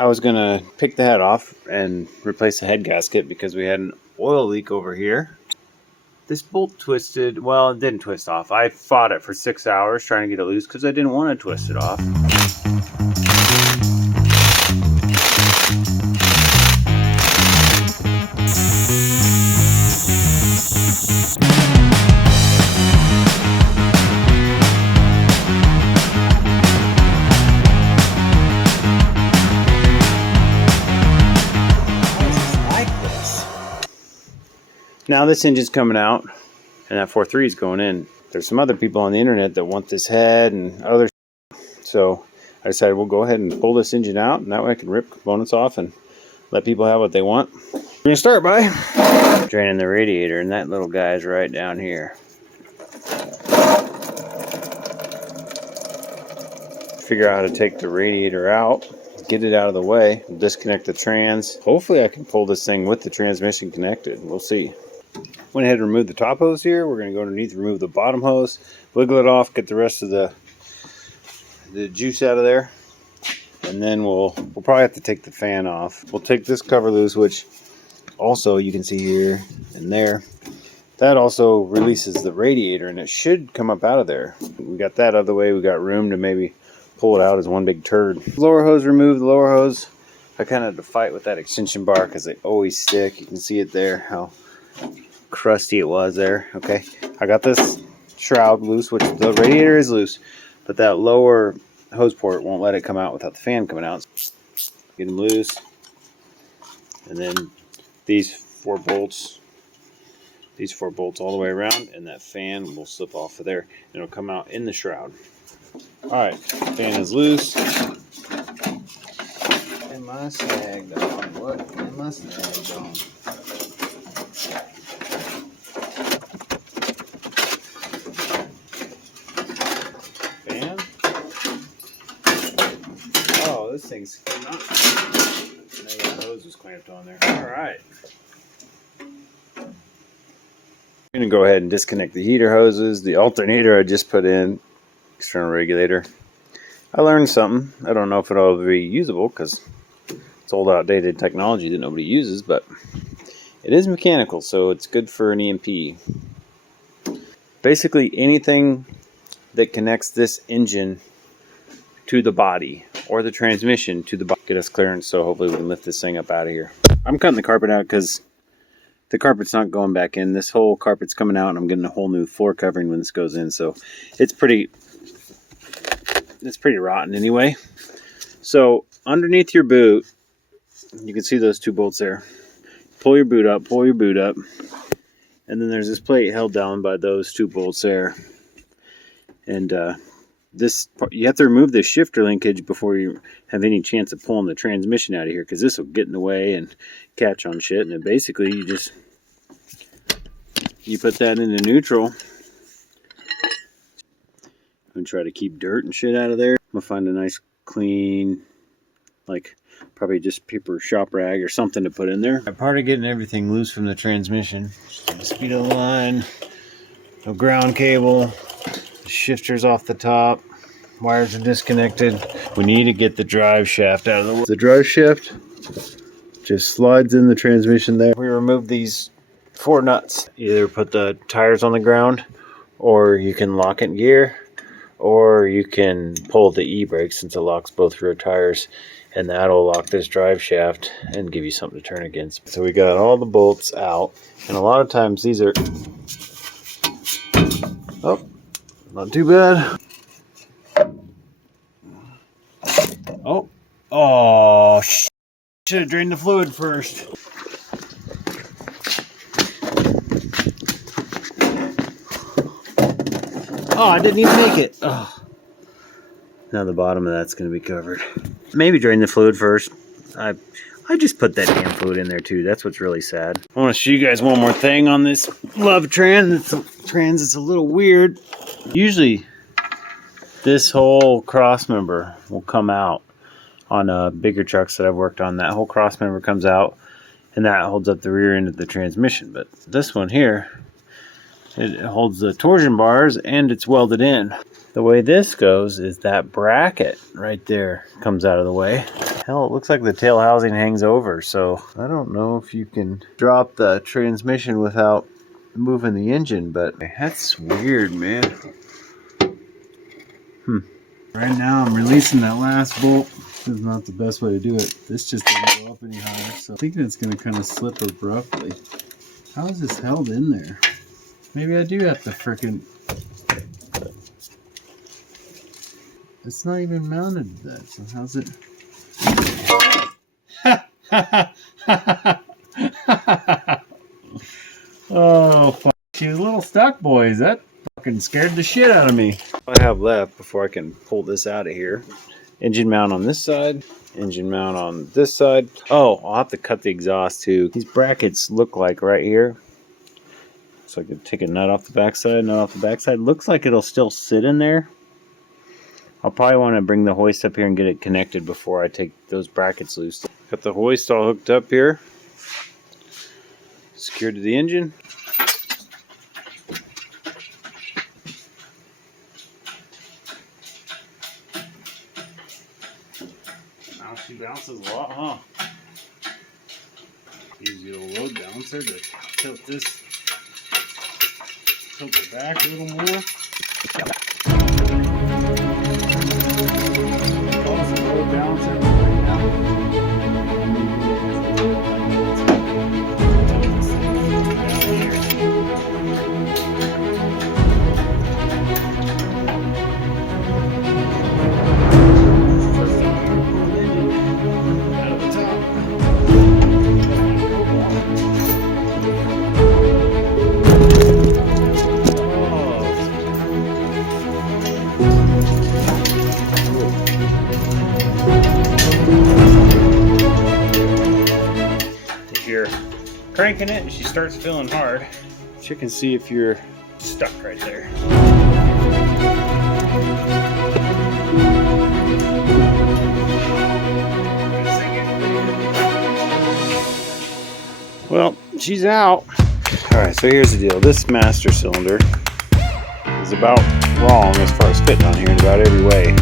I was gonna pick the head off and replace the head gasket because we had an oil leak over here. This bolt twisted, well, it didn't twist off. I fought it for 6 hours trying to get it loose because I didn't want to twist it off. Now this engine's coming out and that 4.3 is going in. There's some other people on the internet that want this head and other so I decided we'll go ahead and pull this engine out, and that way I can rip components off and let people have what they want. We're going to start by draining the radiator, and that little guy is right down here. Figure out how to take the radiator out, get it out of the way, disconnect the trans. Hopefully I can pull this thing with the transmission connected. We'll see. Went ahead and removed the top hose here. We're going to go underneath, remove the bottom hose, wiggle it off, get the rest of the juice out of there, and then we'll probably have to take the fan off. We'll take this cover loose, which also you can see here and there. That also releases the radiator, and it should come up out of there. We got that out of the way. We got room to maybe pull it out as one big turd. Lower hose removed. The lower hose, I kind of had to fight with that extension bar because they always stick. You can see it there, how crusty it was there. Okay, I got this shroud loose, which the radiator is loose, but that lower hose port won't let it come out without the fan coming out. Get them loose, and then these four bolts all the way around, and that fan will slip off of there and it'll come out in the shroud. Alright, fan is loose. And my snagged on. What am I snagged on? Fan? Oh, this thing's not. The hose was clamped on there. Alright. I'm going to go ahead and disconnect the heater hoses. The alternator I just put in. External regulator. I learned something. I don't know if it'll be usable because it's old outdated technology that nobody uses, but it is mechanical, so it's good for an EMP. Basically anything that connects this engine to the body or the transmission to the body get us clearance, so hopefully we can lift this thing up out of here. I'm cutting the carpet out because the carpet's not going back in. This whole carpet's coming out, and I'm getting a whole new floor covering when this goes in, so it's pretty rotten anyway. So underneath your boot, you can see those two bolts there. Pull your boot up, and then there's this plate held down by those two bolts there. And you have to remove this shifter linkage before you have any chance of pulling the transmission out of here, because this will get in the way and catch on shit. And then basically you put that into neutral and try to keep dirt and shit out of there. I'm gonna find a nice clean, like probably just paper shop rag or something to put in there. Part of getting everything loose from the transmission, speedo line, no ground cable, shifters off the top, wires are disconnected. We need to get the drive shaft out of the way. The drive shaft just slides in the transmission there. We remove these 4 nuts. Either put the tires on the ground, or you can lock it in gear, or you can pull the e-brake since it locks both rear tires, and that'll lock this drive shaft and give you something to turn against. So we got all the bolts out, and a lot of times these are, oh, not too bad. Oh, should have drained the fluid first. Oh, I didn't even make it. Oh. Now the bottom of that's going to be covered. Maybe drain the fluid first. I just put that damn fluid in there too. That's what's really sad. I want to show you guys one more thing on this LUV trans. It's a little weird. Usually this whole crossmember will come out on bigger trucks that I've worked on. That whole crossmember comes out, and that holds up the rear end of the transmission. But this one here, it holds the torsion bars, and it's welded in. The way this goes is that bracket right there comes out of the way. Hell, it looks like the tail housing hangs over, so I don't know if you can drop the transmission without moving the engine, but that's weird, man. Right now I'm releasing that last bolt. This is not the best way to do it. This just didn't go up any higher, so I'm thinking it's going to kind of slip abruptly. How is this held in there? Maybe I do have to frickin'... It's not even mounted to that, so how's it... Oh, fuck you little stuck boys. That fucking scared the shit out of me. All I have left before I can pull this out of here. Engine mount on this side. Engine mount on this side. Oh, I'll have to cut the exhaust too. These brackets look like right here. So I can take a nut off the backside, nut off the backside. Looks like it'll still sit in there. I'll probably want to bring the hoist up here and get it connected before I take those brackets loose. Got the hoist all hooked up here. Secured to the engine. Now she bounces a lot, huh? Use the old load balancer to tilt this, tilt it back a little more. Also load balancer. Cranking it and she starts feeling hard. Check and see if you're stuck right there. Well, she's out. Alright, so here's the deal. This master cylinder is about wrong as far as fitting on here in about every way.